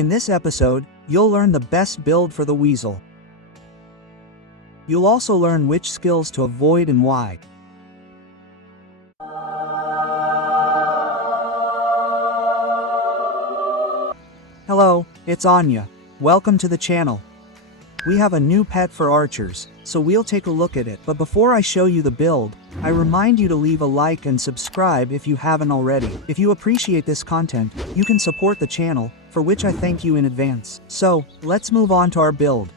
In this episode, you'll learn the best build for the Weasel. You'll also learn which skills to avoid and why. Hello, it's Anya. Welcome to the channel. We have a new pet for archers, so we'll take a look at it. But before I show you the build, I remind you to leave a like and subscribe if you haven't already. If you appreciate this content, you can support the channel, for which I thank you in advance. So, let's move on to our build.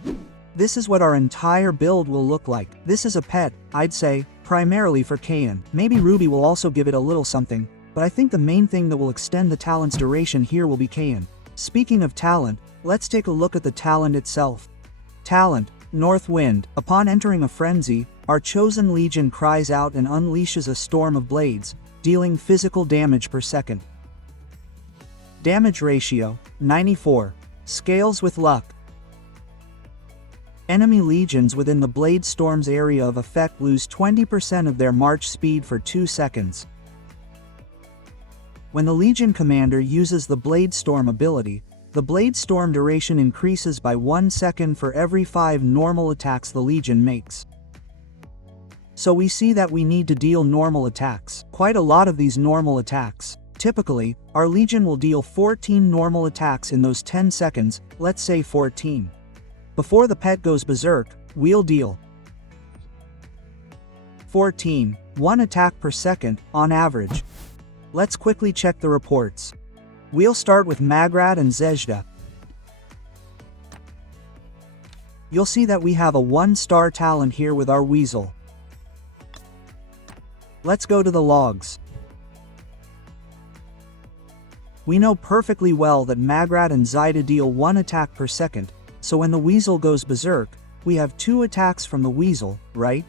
This is what our entire build will look like. This is a pet, I'd say, primarily for Kaelan. Maybe Ruby will also give it a little something, but I think the main thing that will extend the talent's duration here will be Kaelan. Speaking of talent, let's take a look at the talent itself. Talent, North Wind. Upon entering a frenzy, our chosen legion cries out and unleashes a storm of blades, dealing physical damage per second. Damage ratio, 94. Scales with luck. Enemy legions within the blade storm's area of effect lose 20% of their march speed for 2 seconds. When the legion commander uses the blade storm ability, the blade storm duration increases by 1 second for every 5 normal attacks the legion makes. So we see that we need to deal normal attacks. Quite a lot of these normal attacks. Typically, our legion will deal 14 normal attacks in those 10 seconds, let's say 14. Before the pet goes berserk, we'll deal 14, 1 attack per second, on average. Let's quickly check the reports. We'll start with Magrat and Zejda. You'll see that we have a 1-star talent here with our Weasel. Let's go to the logs. We know perfectly well that Magrat and Zejda deal 1 attack per second, so when the Weasel goes berserk, we have 2 attacks from the Weasel, right?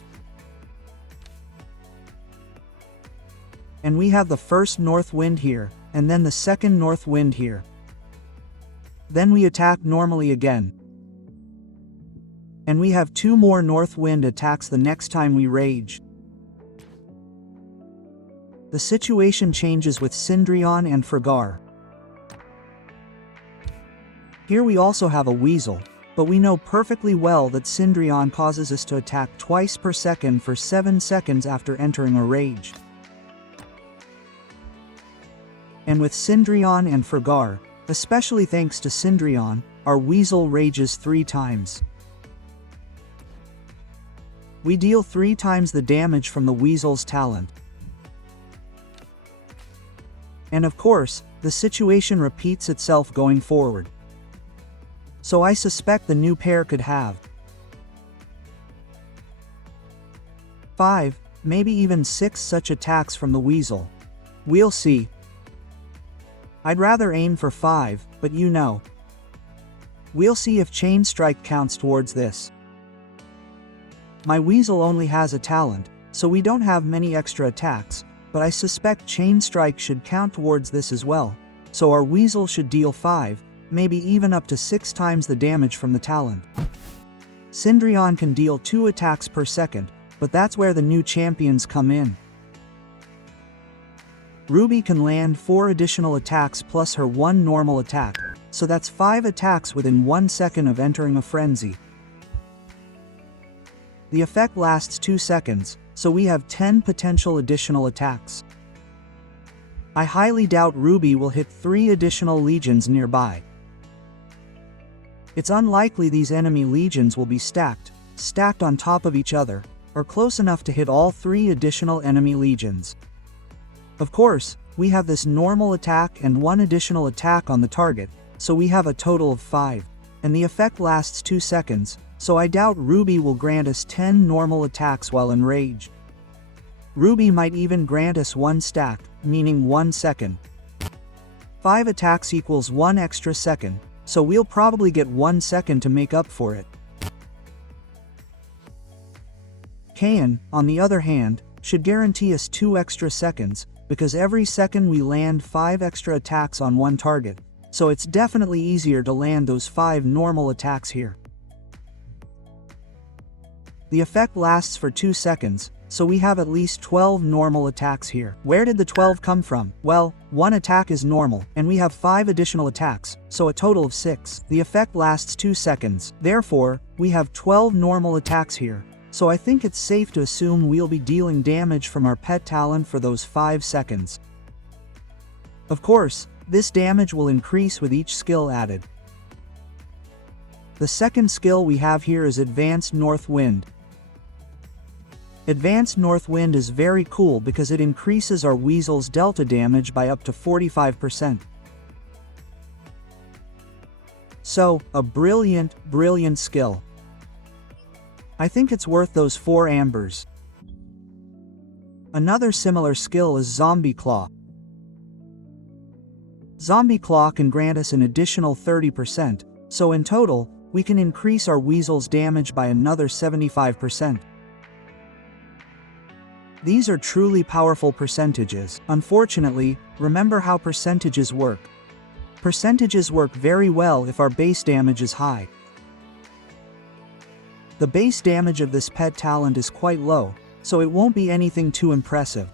And we have the first North Wind here, and then the second North Wind here. Then we attack normally again. And we have 2 more North Wind attacks the next time we rage. The situation changes with Cindrion and Friggar. Here we also have a Weasel, but we know perfectly well that Cindrion causes us to attack twice per second for 7 seconds after entering a rage. And with Cindrion and Friggar, especially thanks to Cindrion, our Weasel rages 3 times. We deal 3 times the damage from the Weasel's talent. And of course, the situation repeats itself going forward. So I suspect the new pair could have 5, maybe even 6 such attacks from the Weasel. We'll see. I'd rather aim for 5, but you know. We'll see if Chain Strike counts towards this. My Weasel only has a talent, so we don't have many extra attacks, but I suspect Chain Strike should count towards this as well, so our Weasel should deal 5, maybe even up to 6 times the damage from the talent. Cindrion can deal 2 attacks per second, but that's where the new champions come in. Ruby can land 4 additional attacks plus her 1 normal attack, so that's 5 attacks within 1 second of entering a frenzy. The effect lasts 2 seconds, so we have 10 potential additional attacks. I highly doubt Ruby will hit 3 additional legions nearby. It's unlikely these enemy legions will be stacked on top of each other, or close enough to hit all 3 additional enemy legions. Of course, we have this normal attack and 1 additional attack on the target, so we have a total of 5. And the effect lasts 2 seconds, so I doubt Ruby will grant us 10 normal attacks while enraged. Ruby might even grant us 1 stack, meaning 1 second. 5 attacks equals 1 extra second, so we'll probably get 1 second to make up for it. Kaelan, on the other hand, should guarantee us 2 extra seconds, because every second we land 5 extra attacks on 1 target, so it's definitely easier to land those 5 normal attacks here. The effect lasts for 2 seconds, so we have at least 12 normal attacks here. Where did the 12 come from? Well, one attack is normal, and we have 5 additional attacks, so a total of 6. The effect lasts 2 seconds. Therefore, we have 12 normal attacks here, so I think it's safe to assume we'll be dealing damage from our pet talent for those 5 seconds. Of course, this damage will increase with each skill added. The second skill we have here is Advanced North Wind. Advanced North Wind is very cool because it increases our Weasel's delta damage by up to 45%. So, a brilliant skill. I think it's worth those 4 ambers. Another similar skill is Zombie Claw. Zombie Claw can grant us an additional 30%, so in total, we can increase our Weasel's damage by another 75%. These are truly powerful percentages. Unfortunately, remember how percentages work. Percentages work very well if our base damage is high. The base damage of this pet talent is quite low, so it won't be anything too impressive.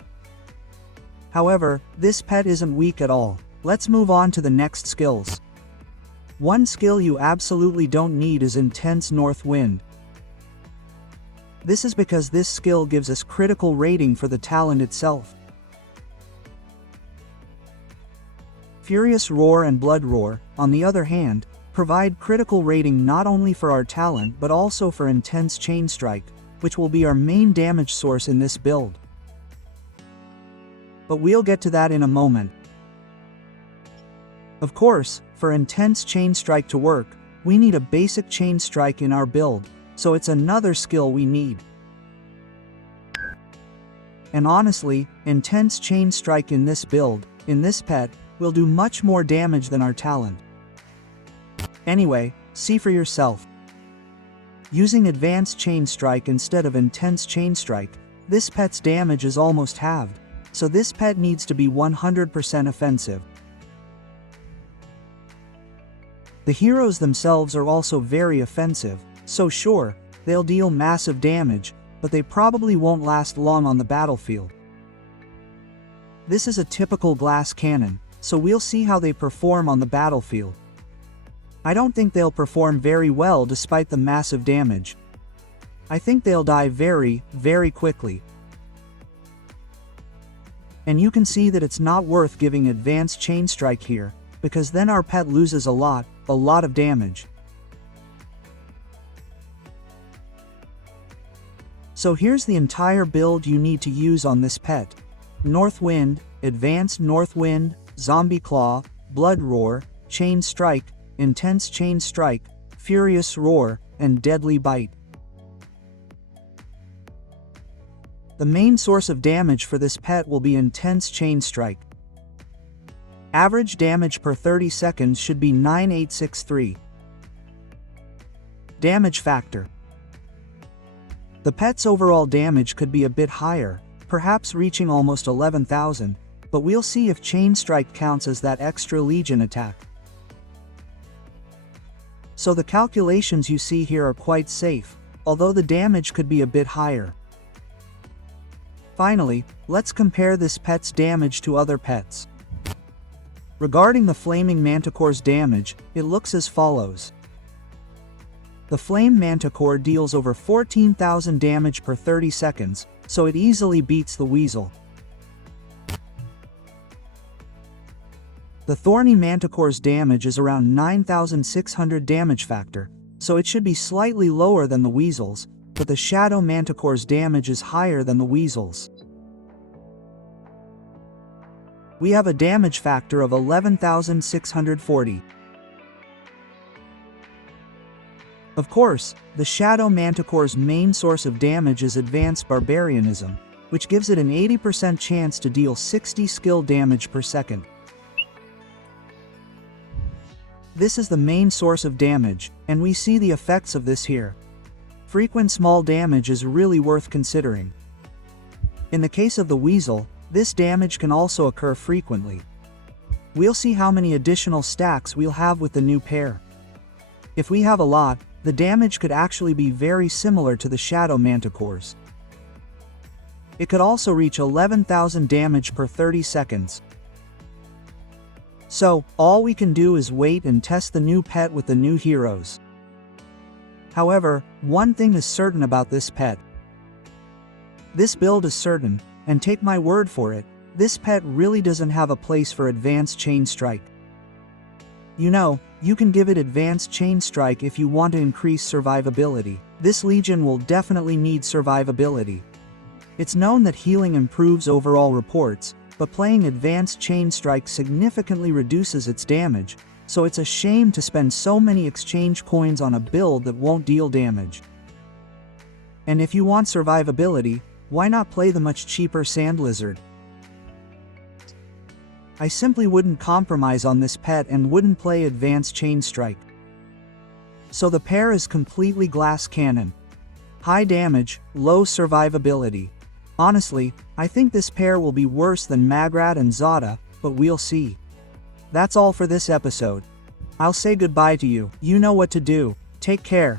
However, this pet isn't weak at all. Let's move on to the next skills. One skill you absolutely don't need is Intense North Wind. This is because this skill gives us critical rating for the talent itself. Furious Roar and Blood Roar, on the other hand, provide critical rating not only for our talent but also for Intense Chain Strike, which will be our main damage source in this build. But we'll get to that in a moment. Of course, for Intense Chain Strike to work, we need a basic Chain Strike in our build, so it's another skill we need. And honestly, Intense Chain Strike in this build, in this pet, will do much more damage than our talent. Anyway, see for yourself. Using Advanced Chain Strike instead of Intense Chain Strike, this pet's damage is almost halved, so this pet needs to be 100% offensive. The heroes themselves are also very offensive, so sure, they'll deal massive damage, but they probably won't last long on the battlefield. This is a typical glass cannon, so we'll see how they perform on the battlefield. I don't think they'll perform very well despite the massive damage. I think they'll die very quickly. And you can see that it's not worth giving Advanced Chain Strike here, because then our pet loses a lot of damage. So here's the entire build you need to use on this pet. North Wind, Advanced North Wind, Zombie Claw, Blood Roar, Chain Strike, Intense Chain Strike, Furious Roar, and Deadly Bite. The main source of damage for this pet will be Intense Chain Strike. Average damage per 30 seconds should be 9863. Damage factor. The pet's overall damage could be a bit higher, perhaps reaching almost 11,000, but we'll see if Chain Strike counts as that extra Legion attack. So the calculations you see here are quite safe, although the damage could be a bit higher. Finally, let's compare this pet's damage to other pets. Regarding the Flaming Manticore's damage, it looks as follows. The Flame Manticore deals over 14,000 damage per 30 seconds, so it easily beats the Weasel. The Thorny Manticore's damage is around 9,600 damage factor, so it should be slightly lower than the Weasel's, but the Shadow Manticore's damage is higher than the Weasel's. We have a damage factor of 11,640. Of course, the Shadow Manticore's main source of damage is Advanced Barbarianism, which gives it an 80% chance to deal 60 skill damage per second. This is the main source of damage, and we see the effects of this here. Frequent small damage is really worth considering. In the case of the Weasel, this damage can also occur frequently. We'll see how many additional stacks we'll have with the new pair. If we have a lot, the damage could actually be very similar to the Shadow Manticore's. It could also reach 11,000 damage per 30 seconds. So, all we can do is wait and test the new pet with the new heroes. However, one thing is certain about this pet. This build is certain, and take my word for it, this pet really doesn't have a place for advanced chain strike. You know, you can give it advanced chain strike if you want to increase survivability. This legion will definitely need survivability. It's known that healing improves overall reports, but playing advanced chain strike significantly reduces its damage, so it's a shame to spend so many exchange coins on a build that won't deal damage. And if you want survivability, why not play the much cheaper Sand Lizard? I simply wouldn't compromise on this pet and wouldn't play advanced chain strike. So the pair is completely glass cannon. High damage, low survivability. Honestly, I think this pair will be worse than Magrat and Zada, but we'll see. That's all for this episode. I'll say goodbye to you. You know what to do. Take care.